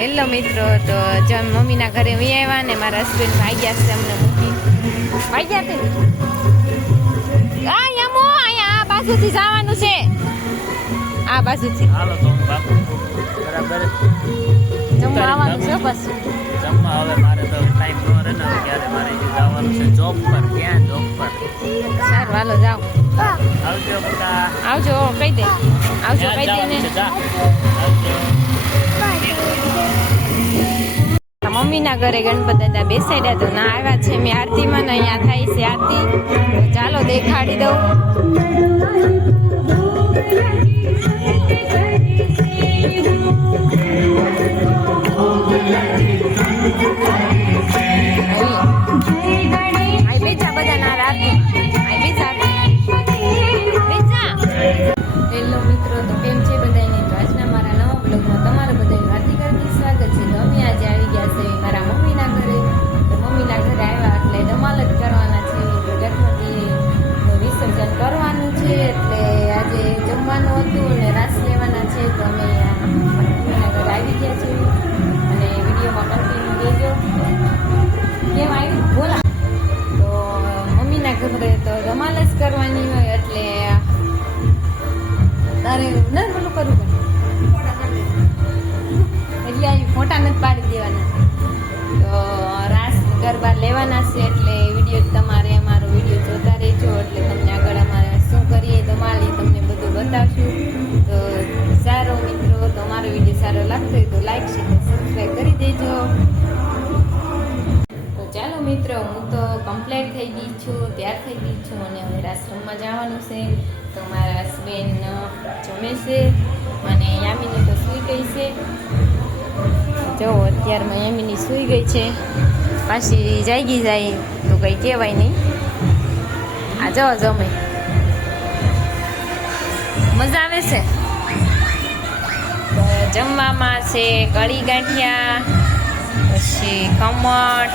Hello મિત્રો, તો જેમ મમ્મીના ઘરે વી આવ્યા ને મારા હસબન્ડ ભાગ્યા છે અમને મૂકી ભાગ્યા છે. અહીંયા આ બાજુથી જવાનું છે, આ બાજુથી હાલો તો હું બાપુ બરાબર જમવા આવવાનું છે. બસ જમવા હવે મારે તો ટાઈમ ન રહે ને ક્યારે મારે જવાનું છે જોબ પર. ક્યાં જોબ પર? સારું હાલો જાઓ. આવજો બધા, આવજો કહી દે, આવજો કહી દે ને. મમ્મીના ઘરે ગણપત દાદા બેસાડ્યા તો ના આવ્યા છે. મેં આરતીમાં ને અહીંયા થાય છે આરતી, તો ચાલો દેખાડી દઉં. બેચા બધા ના આરતી બેચા. હેલો મિત્રો, તો કેમ છે બધાને? તો આજના મારા નવા બ્લોગમાં તમારા બધાનું હાર્દિક હાર્દિક સ્વાગત છે. તો અમે આજે આવી ગયા છે મારા મમ્મીના ઘરે. તો મમ્મીના ઘરે આવ્યા એટલે ધમાલ જ કરવાના છે. ગણપતિ વિસર્જન કરવાનું છે એટલે આજે જમવાનું હતું અને રાસ લેવાના છે. તો અમે મમ્મીના ઘરે આવી ગયા છીએ અને વિડીયોમાં કન્ટિન્યુ રહેજો. કેમ આવ્યું બોલા? તો મમ્મીના ઘરે તો ધમાલ જ કરવાની હોય એટલે તારે ના બોલું કરવું એટલે આ ફોટા નથી પાડી દેવાના. તો રાસ ગરબા લેવાના છે એટલે વિડીયો તમારે અમારો વિડીયો જોતા રહેજો એટલે તમને આગળ અમારે શું કરીએ ધમાલી તમને બધું બતાવશું. તો સારો મિત્રો, તો અમારો વિડીયો સારો લાગતો હોય તો લાઈક શેર સબસ્ક્રાઈબ કરી દેજો. તો ચાલો મિત્રો, હું તો કમ્પ્લીટ થઈ ગઈ છું, તૈયાર થઈ ગઈ છું અને હવે રાસરૂમમાં જવાનું છે. તો મારા હસબેન્ડ જમે છે અને યામિની તો સૂઈ ગઈ છે. જો અત્યારમાં યામિની સૂઈ ગઈ છે, પાછી જાગી જાય તો કંઈ કહેવાય નહીં. આ જો જમે મજા આવે છે. જમવામાં છે કઢી ગાંઠિયા, પછી ખમણ,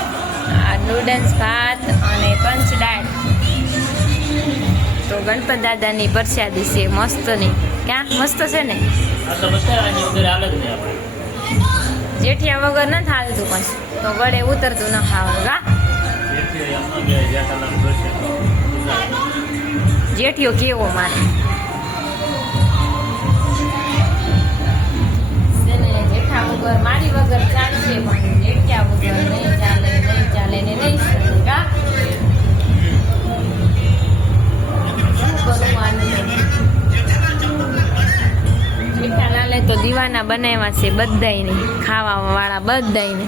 નૂડલ્સ ભાત અને પંચ દાળ. તો ગણપત દાદાની પ્રસાદી છે મસ્તની. ક્યાં મસ્ત છે ને? જેઠિયા વગર ન થાલતું પણ તો ગળે ઉતરતું ન ખાવાનું. કા જેઠિયો કેવો મારે જેઠા વગર મારી વગર ચાલશે પણ જેઠિયા વગર નહીં ચાલે, નહીં ચાલે ને નહીં ચાલે. કા મીઠાલાલે તો દીવાના બનાવ્યા છે બધાયને, ખાવા વાળા બધાયને.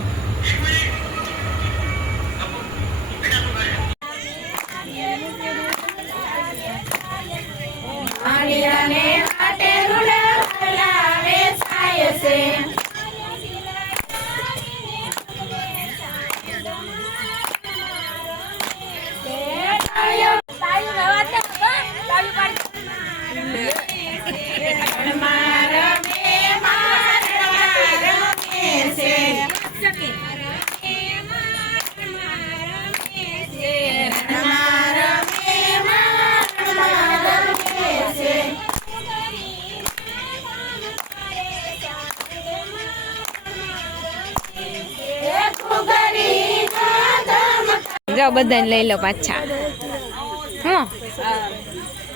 જાઓ બધાને લઈ લો પાછા.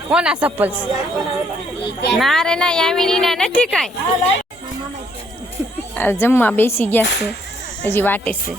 કોના સપલ? ના રે ના, યામિની ના નથી કાંઈ. જમવા બેસી ગયા છે, હજી વાટે છે.